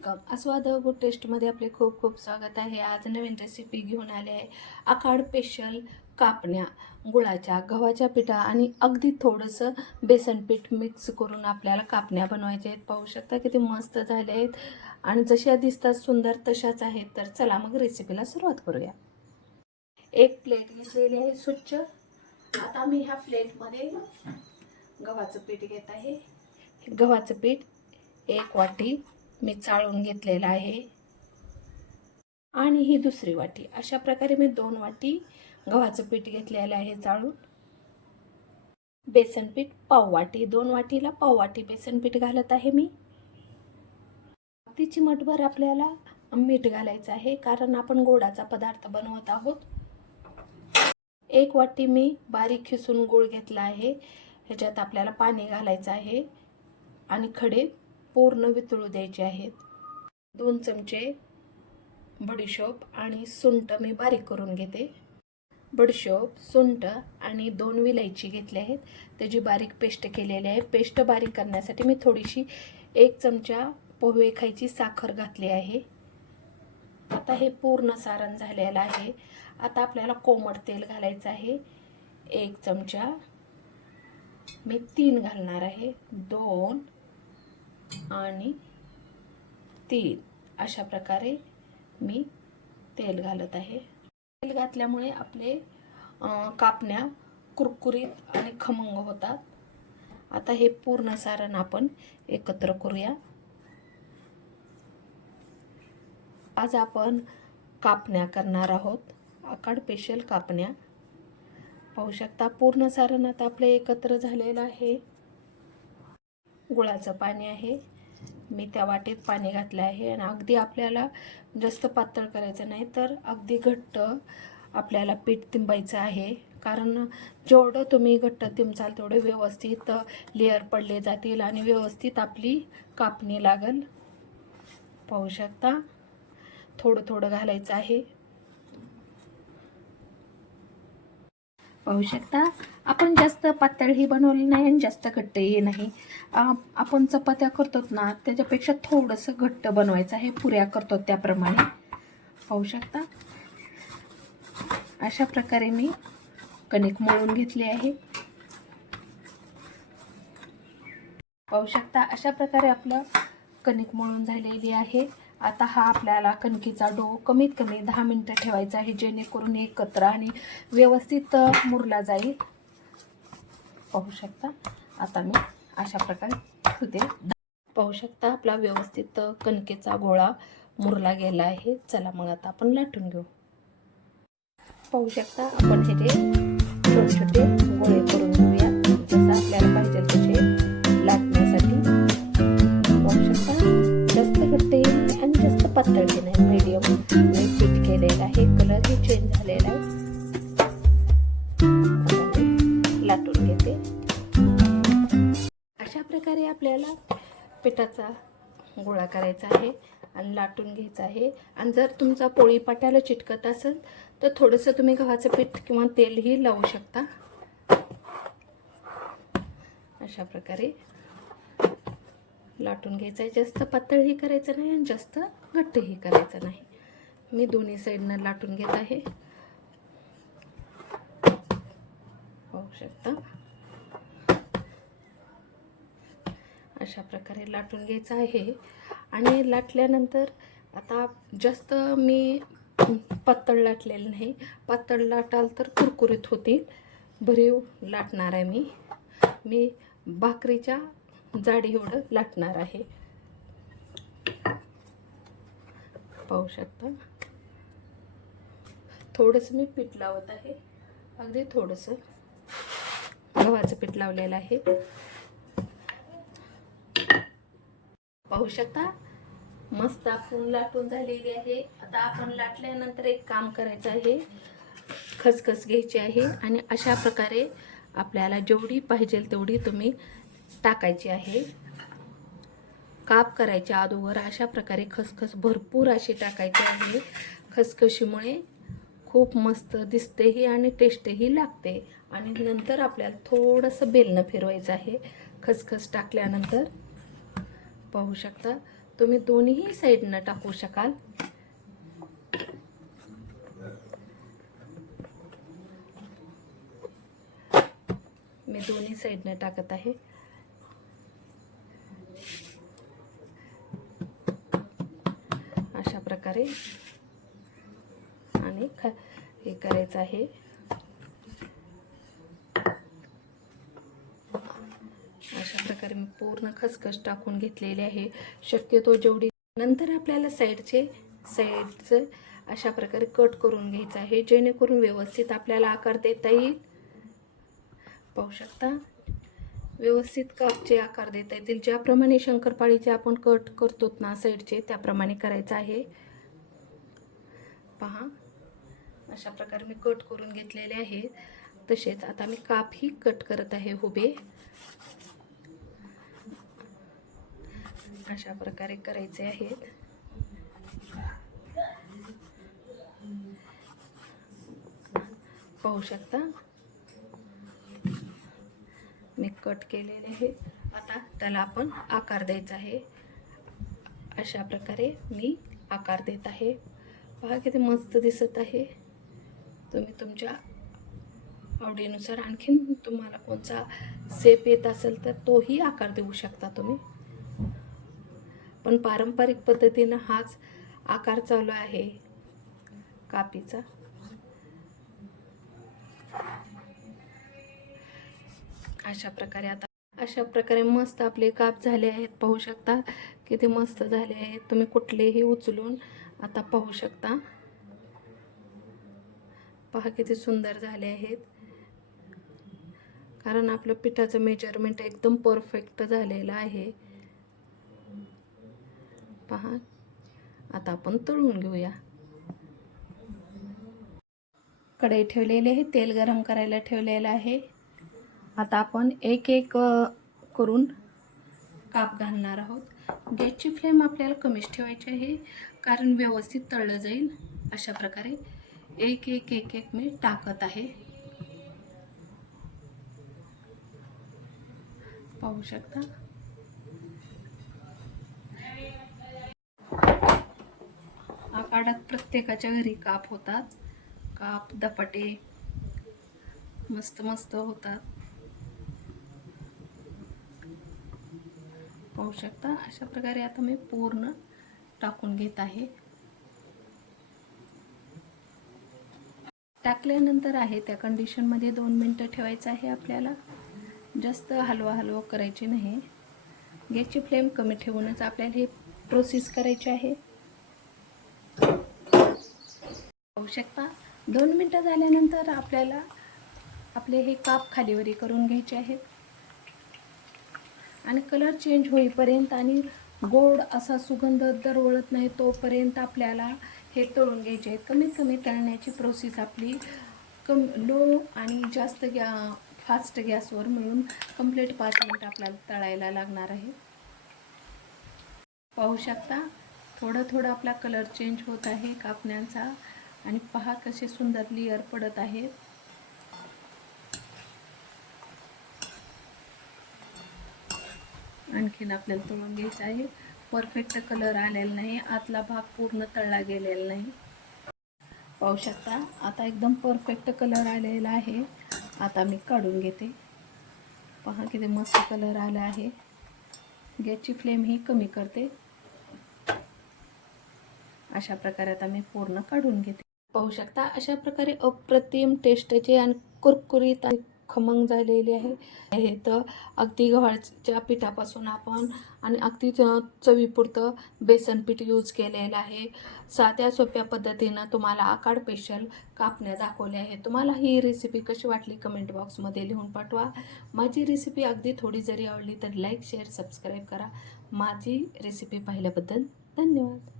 Welcome आस्वाद good टेस्टमध्ये आपले खूप खूप स्वागत आहे. आज नवीन रेसिपी घेऊन आले आहे. आखाड स्पेशल कापण्या गुळाच्या गव्हाच्या पिठा आणि अगदी थोडंसं बेसन पीठ मिक्स करून आपल्याला कापण्या बनवायच्या आहेत. पाहू शकता किती मस्त झाले आहेत. आणि जशा दिसतात सुंदर तशाच आहेत. तर चला मग रेसिपीला सुरुवात करूया. एक प्लेट घेतलेली आहे स्वच्छ. आता मी ह्या प्लेटमध्ये गव्हाचं पीठ घेत आहे. गव्हाचं पीठ एक वाटी मी चाळून घेतलेलं आहे. आणि ही दुसरी वाटी. अशा प्रकारे मी दोन वाटी गव्हाचं पीठ घेतलेलं आहे चाळून. बेसन पीठ पाव वाटी. दोन वाटीला पाव वाटी बेसन पीठ घालत आहे मी. ती चिमटभर आपल्याला मीठ घालायचं आहे कारण आपण गोडाचा पदार्थ बनवत आहोत. एक वाटी मी बारीक खिसून गूळ घेतला आहे. ह्याच्यात आपल्याला पाणी घालायचं आहे. आणि खडे पूर्ण वितळू द्यायचे आहेत. दोन चमचे बडीशोप आणि सुंट मी बारीक करून घेते. बडीशोप सुंट आणि दोन विलायची घेतली आहेत. त्याची बारीक पेस्ट केलेली आहे. पेस्ट बारीक करण्यासाठी मी थोडीशी एक चमचा पोहे खायची साखर घातली आहे. आता हे पूर्ण सारण झालेलं आहे. आता आपल्याला कोमट तेल घालायचं आहे. एक चमचा. मी तीन घालणार आहे. दोन आणि तीळ. अशा प्रकारे मी तेल घालत आहे. तेल घातल्यामुळे आपले कापण्या कुरकुरीत आणि खमंग होतात. आता हे पूर्ण सारण आपण एकत्र करूया. आज आपण कापण्या करणार आहोत. आकाड पेशल कापण्या. पाहू शकता पूर्ण सारण आता आपलं एकत्र झालेलं आहे. गुळाचं पाणी आहे. मी त्या वाटेत पाणी घातलं आहे आणि अगदी आपल्याला जास्त पातळ करायचं नाही तर अगदी घट्ट आपल्याला पीठ तिंबायचं आहे. कारण जेवढं तुम्ही घट्ट तिंबचाल तेवढे व्यवस्थित लेअर पडले जातील आणि व्यवस्थित आपली कापणी लागेल. पाहू शकता? थोडं थोडं घालायचं आहे. पाहू शकता. आपण जास्त पातळही बनवली नाही आणि जास्त घट्टही नाही. आपण चपात्या करतो ना त्याच्यापेक्षा थोडंसं घट्ट बनवायचं आहे. पुऱ्या करतो त्याप्रमाणे. पाहू शकता. अशा प्रकारे मी कणिक मळून घेतली आहे. पाहू शकता अशा प्रकारे आपलं कणिक मळून झालेली आहे. आता हा आपल्याला कणकीचा डो कमीत कमी दहा मिनटं ठेवायचा आहे जेणेकरून एकत्र आणि व्यवस्थित मुरला जाईल. पाहू शकता? आता मी अशा प्रकारे ठेवते. पाहू शकता आपला व्यवस्थित कणकेचा गोळा मुरला गेला आहे. चला मग आता आपण लाटून घेऊ. पाहू शकता आपण हे जे छोटे छोटे गोळे करून घेऊया. जसा आणि नाही मीडियम मी पीठ केलेलं आहे. कलरही चेंज झालेला आहे. लाटून घेते. अशा प्रकारे आपल्याला पिठाचा गोळा करायचा आहे आणि लाटून घ्यायचा आहे. आणि जर तुमचा पोळी पाट्याला चिटकत असेल तर थोडंसं तुम्ही गव्हाचं पीठ किंवा तेलही लावू शकता. अशा प्रकारे लाटून घ्यायचं आहे. जास्त पातळही करायचं नाही आणि जास्त घट्टही करायचं नाही. मी दोन्ही साईडनं लाटून घेत आहे. पाहू शकता? अशा प्रकारे लाटून घ्यायचं आहे. आणि लाटल्यानंतर आता जास्त मी पातळ लाटलेलं नाही. पातळ लाटाल तर कुरकुरीत होतील. भरीव लाटणार आहे मी. मी भाकरीच्या जाडी एवढं लाटणार आहे. पाहू शकता. थोडंसं मी पीठ लावत आहे. अगदी थोडंसं. गव्हाचं पीठ लावलेलं आहे. पाहू शकता? मस्त आपण लाटून झालेली आहे. आता आपण लाटल्यानंतर एक काम करायचं आहे. खसखस घ्यायची आहे आणि अशा प्रकारे आपल्याला जेवढी पाहिजे तेवढी तुम्ही टाकायची आहे. काप करायच्या अगोदर अशा प्रकारे खसखस भरपूर अशी टाकायची आहे. खसखशीमुळे खूप मस्त दिसतेही आणि टेस्टही लागते. आणि नंतर आपल्याला थोडंसं बेलनं फिरवायचं आहे. खसखस टाकल्यानंतर पाहू शकता तुम्ही दोन्हीही साईडनं टाकू शकाल. मी दोन्ही साईडनं टाकत आहे. आहे. आणि ख हे करायचं आहे. अशा प्रकारे मी पूर्ण खसखस टाकून घेतलेले आहे. शक्यतो जेवढी नंतर आपल्याला साईडचे साईडचं अशा प्रकारे कट करून घ्यायचं आहे. जेणेकरून व्यवस्थित आपल्याला आकार देता येईल. पाहू शकता? व्यवस्थित कपचे आकार देता येतील. ज्याप्रमाणे शंकरपाळीचे आपण कट करतो ना साईडचे त्याप्रमाणे करायचं आहे. पहा. अशा प्रकारे मी कट करून घेतलेले आहेत. तसेच आता मी कापही कट करत आहे हुबे अशा प्रकारे करायचे आहेत. पाहू शकता? मी कट केलेले आहे आता त्याला आपण आकार द्यायचा आहे. अशा प्रकारे मी आकार देत आहे. पहा किती मस्त दिसत आहे. तुम्ही तुमच्या आवडीनुसार आणखीन तुम्हाला कोणता सेप येत असेल तर तोही आकार देऊ शकता तुम्ही. पण पारंपरिक पद्धतीनं हाच आकार चालू आहे. कापीचा. अशा प्रकारे आता अशा प्रकारे मस्त आपले काप झाले आहेत. पाहू शकता किती मस्त झाले आहेत. तुम्ही कुठलेही उचलून आता पाहू शकता. पहा किती सुंदर झाले आहेत. कारण आपलं पिठाचं मेजरमेंट एकदम परफेक्ट झालेलं आहे. पहा. आता आपण तळून घेऊया. कढई ठेवलेली आहे. तेल गरम करायला ठेवलेलं आहे. आता आपण एक एक करून काप घालणार आहोत. गॅसची फ्लेम आपल्याला कमीच ठेवायची आहे. कारण व्यवस्थित तळलं जाईल अशा प्रकारे. एक एक एक एक मी टाकत आहे. पाहू शकता? आकाडात प्रत्येकाच्या घरी काप होतात. काप दपाटे मस्त मस्त होतात. पाहू शकता? अशा प्रकारे आता मी पूर्ण टाकून घेत आहे. टाकल्यानंतर आहे त्या कंडिशनमध्ये दोन मिनटं ठेवायचं आहे आपल्याला. जास्त हलवा हलवा करायची नाही. गॅसची फ्लेम कमी ठेवूनच आपल्याला हे प्रोसेस करायची आहे. पाहू शकता दोन मिनटं झाल्यानंतर आपल्याला आपले हे काप खालीवरी करून घ्यायचे आहेत. आणि कलर चेंज होईपर्यंत आणि गोड असा सुगंध दरवळत नाही तोपर्यंत आपल्याला हे तळून घ्यायचे आहेत. कमीत कमी तळण्याची प्रोसेस आपली कम लो आणि जास्त गॅ फास्ट गॅसवर मिळून कंप्लीट पाच मिनिट आपल्याला तळायला लागणार आहे. पाहू शकता थोडं थोडं आपला कलर चेंज होत आहे कापण्यांचा आणि पहा कसे सुंदर लेअर पडत आहेत आणखीन आपल्याला तळून घ्यायचं आहे. परफेक्ट कलर आलेला नाही. आतला भाग पूर्ण तळला गेलेला नाही. पाहू शकता आता एकदम परफेक्ट कलर आलेला आहे. आता मी काढून घेते. पहा किती मस्त कलर आला आहे. गॅसची फ्लेम ही कमी करते. अशा प्रकारे आता मी पूर्ण काढून घेते. पाहू शकता अशा प्रकारे अप्रतिम टेस्टचे आणि कुरकुरीत आणि खमंग झालेली आहे. हे तर अगदी गव्हाच्या पिठापासून आपण आणि अगदी च- चवीपुरतं बेसन पीठ यूज केलेलं आहे. साध्या सोप्या पद्धतीनं तुम्हाला आकाड पेशल कापण्या दाखवल्या आहे तुम्हाला ही रेसिपी कशी वाटली कमेंट बॉक्समध्ये लिहून पाठवा. माझी रेसिपी अगदी थोडी जरी आवडली तर लाईक शेअर सबस्क्राईब करा. माझी रेसिपी पाहिल्याबद्दल धन्यवाद.